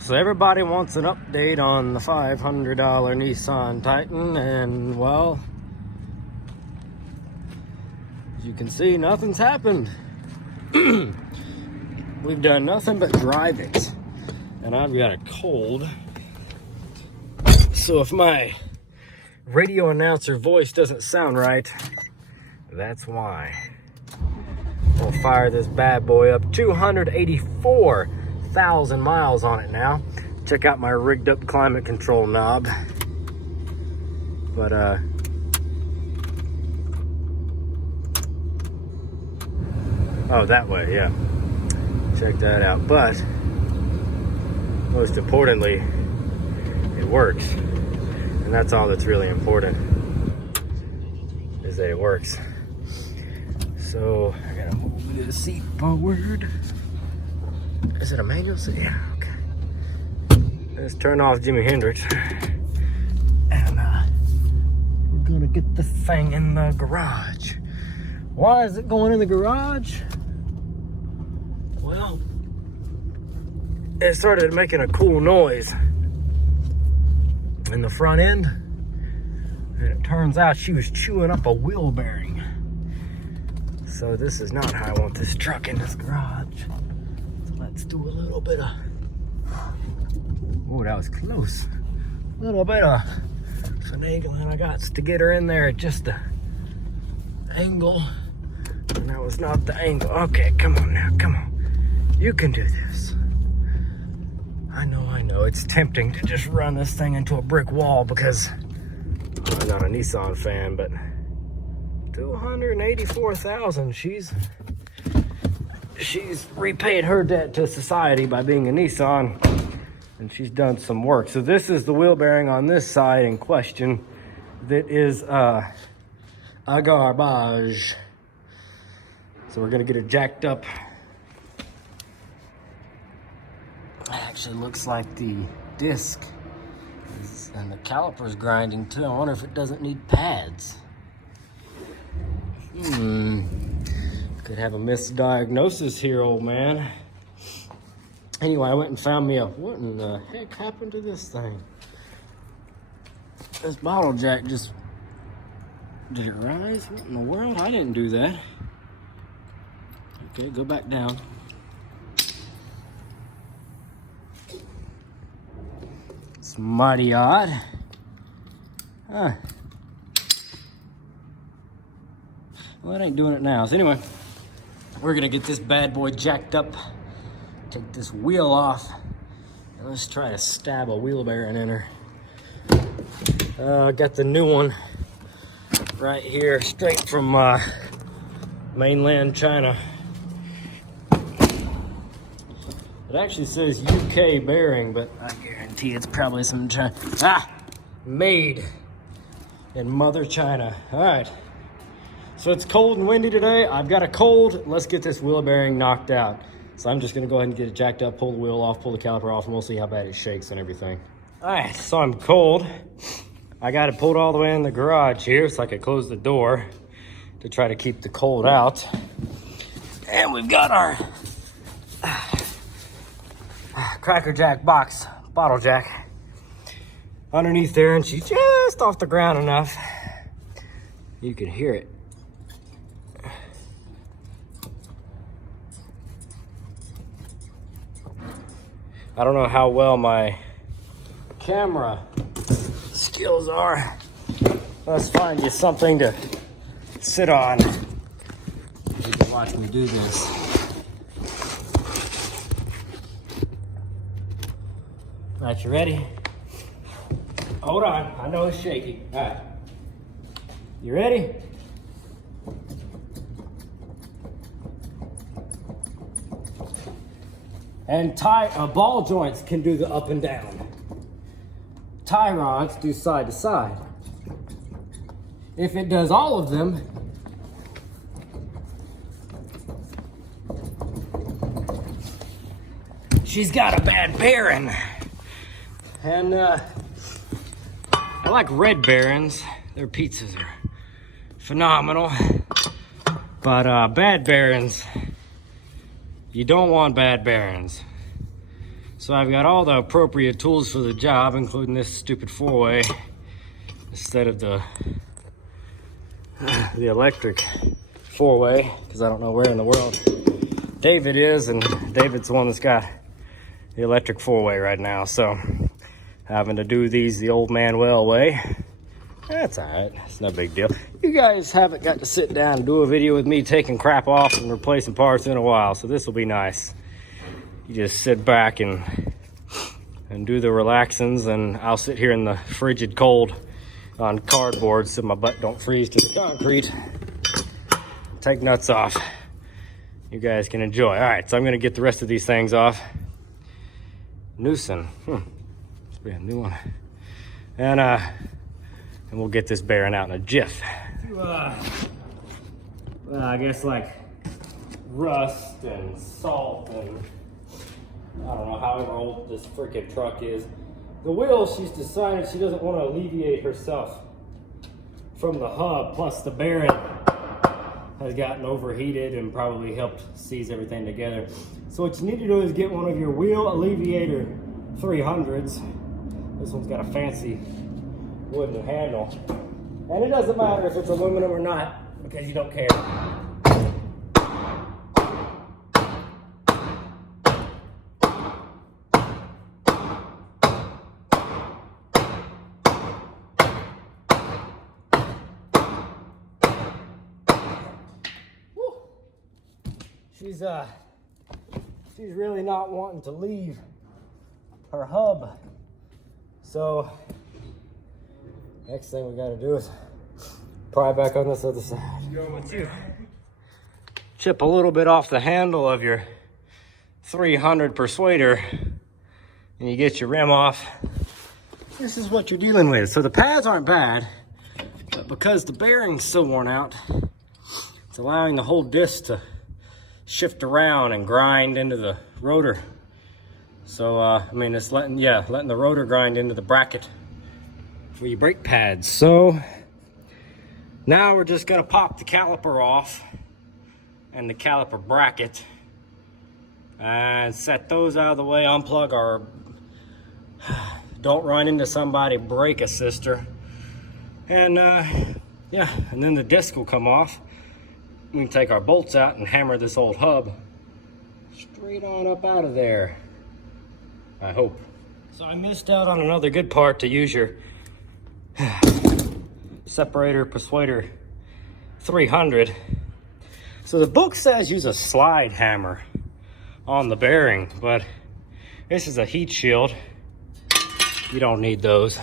So everybody wants an update on the $500 Nissan Titan, and well, as you can see, nothing's happened. We've done nothing but drive it, and I've got a cold. So if my radio announcer voice doesn't sound right, that's why. We'll fire this bad boy up. 284,000 miles on it now. Check out my rigged up climate control knob. But oh, that way, yeah. Check that out. But most importantly, it works. And that's all that's really important, is that it works. So I gotta move the seat forward. Is it a manual seat? Yeah, okay. Let's turn off Jimi Hendrix. And we're gonna get the thing in the garage. Why is it going in the garage? Well, it started making a cool noise in the front end. And it turns out she was chewing up a wheel bearing. So this is not how I want this truck in this garage. So let's do a little bit of, oh, that was close. A little bit of finagling I got to get her in there at just the angle. And that was not the angle. Okay, come on now, come on. You can do this. I know, it's tempting to just run this thing into a brick wall because I'm not a Nissan fan, but 284,000. She's repaid her debt to society by being a Nissan, and she's done some work. So this is the wheel bearing on this side in question that is a garbage. So we're gonna get it jacked up. It actually looks like the disc and the caliper's grinding too. I wonder if it doesn't need pads. Could have a misdiagnosis here, old man. Anyway, I went and found me a, what in the heck happened to this thing? This bottle jack just, did it rise? What in the world? I didn't do that. Okay, go back down. It's mighty odd. Huh. Well, it ain't doing it now. So anyway, we're gonna get this bad boy jacked up, take this wheel off, and let's try to stab a wheel bearing in her. I got the new one right here, straight from mainland China. It actually says UK bearing, but I guarantee it's probably some China. Made in Mother China. All right. So it's cold and windy today. I've got a cold. Let's get this wheel bearing knocked out. So I'm just gonna go ahead and get it jacked up, pull the wheel off, pull the caliper off, and we'll see how bad it shakes and everything. All right, so I'm cold. I got it pulled all the way in the garage here so I could close the door to try to keep the cold out. And we've got our Cracker Jack box, bottle jack, underneath there, and she's just off the ground enough you can hear it. I don't know how well my camera skills are. Let's find you something to sit on. You can watch me do this. All right, you ready? Hold on, I know it's shaky. All right, you ready? And ball joints can do the up and down. Tie rods do side to side. If it does all of them, she's got a bad bearing. And I like red bearings. Their pizzas are phenomenal. But bad bearings, you don't want bad bearings. So I've got all the appropriate tools for the job, including this stupid four-way instead of the electric four-way, because I don't know where in the world David is, and David's the one that's got the electric four-way right now. So having to do these the old man well way. That's all right, it's no big deal. You guys haven't got to sit down and do a video with me taking crap off and replacing parts in a while, so this will be nice. You just sit back and do the relaxings, and I'll sit here in the frigid cold on cardboard so my butt don't freeze to the concrete. Take nuts off. You guys can enjoy. All right, so I'm gonna get the rest of these things off. Nissan, it's be a new one. And we'll get this bearing out in a jiff. Well, I guess like rust and salt and I don't know, however old this freaking truck is. The wheel, she's decided she doesn't want to alleviate herself from the hub, plus the bearing has gotten overheated and probably helped seize everything together. So what you need to do is get one of your wheel alleviator 300s. This one's got a fancy wooden handle. And it doesn't matter if it's aluminum or not, because you don't care. She's really not wanting to leave her hub. So next thing we gotta do is pry back on this other side. Once you chip a little bit off the handle of your 300 Persuader and you get your rim off, this is what you're dealing with. So the pads aren't bad, but because the bearing's so worn out, it's allowing the whole disc to shift around and grind into the rotor. So I mean, it's letting the rotor grind into the bracket for your brake pads. So now we're just gonna pop the caliper off and the caliper bracket and set those out of the way, unplug our don't run into somebody brake assister, and yeah, and then the disc will come off. We can take our bolts out and hammer this old hub straight on up out of there, I hope. So I missed out on another good part to use your separator Persuader 300. So the book says use a slide hammer on the bearing, but this is a heat shield. You don't need those.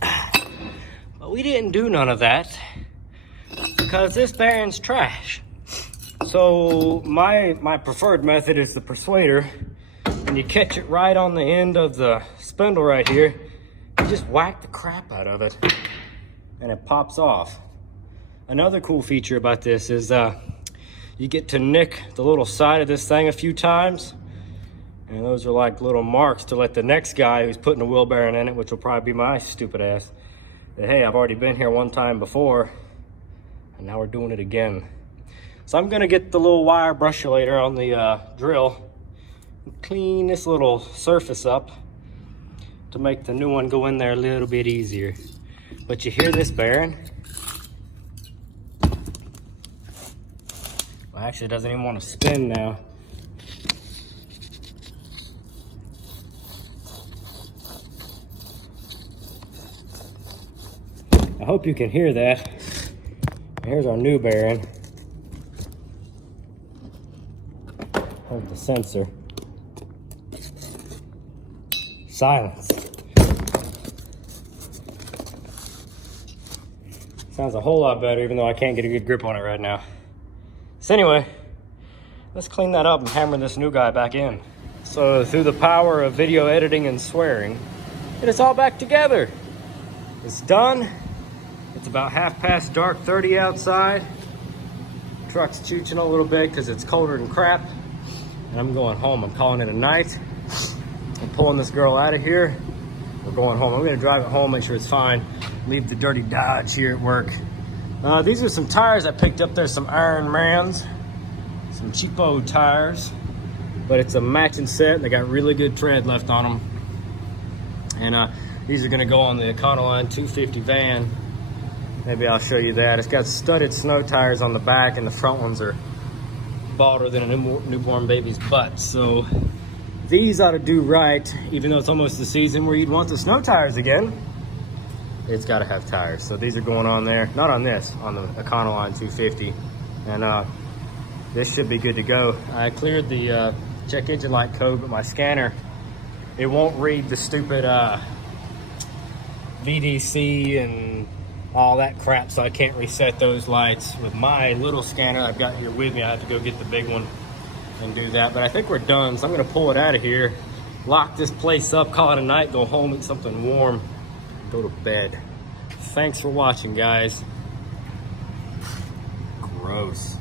But we didn't do none of that because this bearing's trash. So my preferred method is the Persuader, and you catch it right on the end of the spindle right here. You just whack the crap out of it and it pops off. Another cool feature about this is you get to nick the little side of this thing a few times, and those are like little marks to let the next guy who's putting a wheel bearing in it, which will probably be my stupid ass, that hey, I've already been here one time before and now we're doing it again. So I'm gonna get the little wire brushulator on the drill and clean this little surface up to make the new one go in there a little bit easier. But you hear this bearing? Well, actually it doesn't even want to spin now. I hope you can hear that. Here's our new bearing. Hold the sensor. Silence. Sounds a whole lot better, even though I can't get a good grip on it right now. So anyway, let's clean that up and hammer this new guy back in. So through the power of video editing and swearing, get us all back together. It's done. It's about 30 outside. Truck's chooching a little bit because it's colder than crap. And I'm going home. I'm calling it a night. I'm pulling this girl out of here. We're going home. I'm gonna drive it home, make sure it's fine. Leave the dirty Dodge here at work. These are some tires I picked up. There's some Iron Mans, some cheapo tires. but it's a matching set. They got really good tread left on them. And these are gonna go on the Econoline 250 van. Maybe I'll show you that. It's got studded snow tires on the back, and the front ones are broader than a newborn baby's butt. So these ought to do right, even though it's almost the season where you'd want the snow tires again. It's got to have tires. So these are going on there, not on this, on the Econoline 250. And this should be good to go. I cleared the check engine light code, but my scanner, it won't read the stupid VDC and all that crap, so I can't reset those lights with my little scanner I've got here with me. I have to go get the big one and do that, but I think we're done. So I'm gonna pull it out of here, lock this place up, call it a night, go home, eat something warm, go to bed. Thanks for watching, guys. Gross.